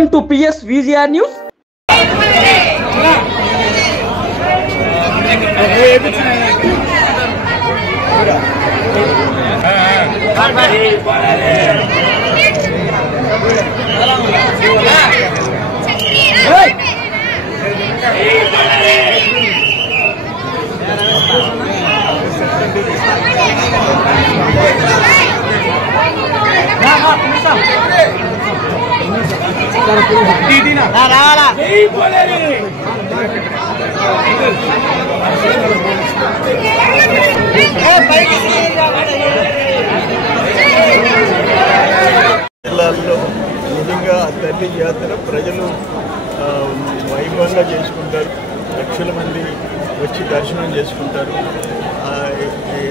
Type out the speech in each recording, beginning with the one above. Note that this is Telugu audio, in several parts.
Welcome to PS VGR News. జిల్లాల్లో నిజంగా తల్లి జాతర ప్రజలు వైభవంగా చేసుకుంటారు. లక్షల మంది వచ్చి దర్శనం చేసుకుంటారు.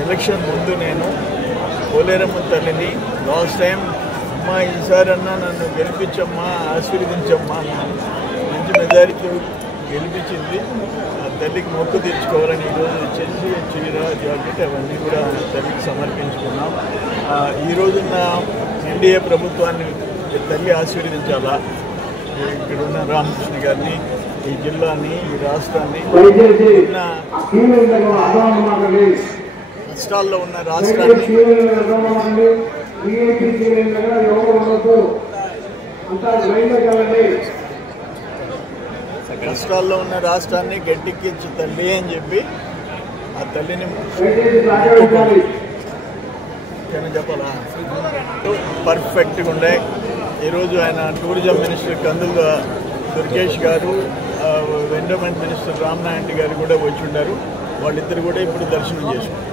ఎలక్షన్ ముందు నేను పోలేరమ్మ తల్లిని లాస్ట్ టైం అమ్మా ఈసారన్నా నన్ను గెలిపించమ్మా, ఆశీర్వదించమ్మా, మంచి మెజారిటీ గెలిపించింది. ఆ తల్లికి మొక్కు తీర్చుకోవాలని ఈరోజు వచ్చేసి చీర జాకెట్ అవన్నీ కూడా తల్లికి సమర్పించుకున్నాం. ఈరోజున్న ఎన్డీఏ ప్రభుత్వాన్ని తల్లి ఆశీర్వదించాలా. ఇక్కడ ఉన్న రామకృష్ణ గారిని, ఈ జిల్లాని, ఈ రాష్ట్రాన్ని, కష్టాల్లో ఉన్న రాష్ట్రాన్ని, కష్టాల్లో ఉన్న రాష్ట్రాన్ని గట్టెక్కించు తల్లి అని చెప్పి ఆ తల్లిని చెప్పాలా. పర్ఫెక్ట్గా ఉండే ఈరోజు ఆయన టూరిజం మినిస్టర్ కందుల దుర్గేష్ గారు, ఎండోమెంట్ మినిస్టర్ రామనారాయణ గారు కూడా వచ్చి ఉన్నారు. వాళ్ళిద్దరు కూడా ఇప్పుడు దర్శనం చేసుకుంటారు.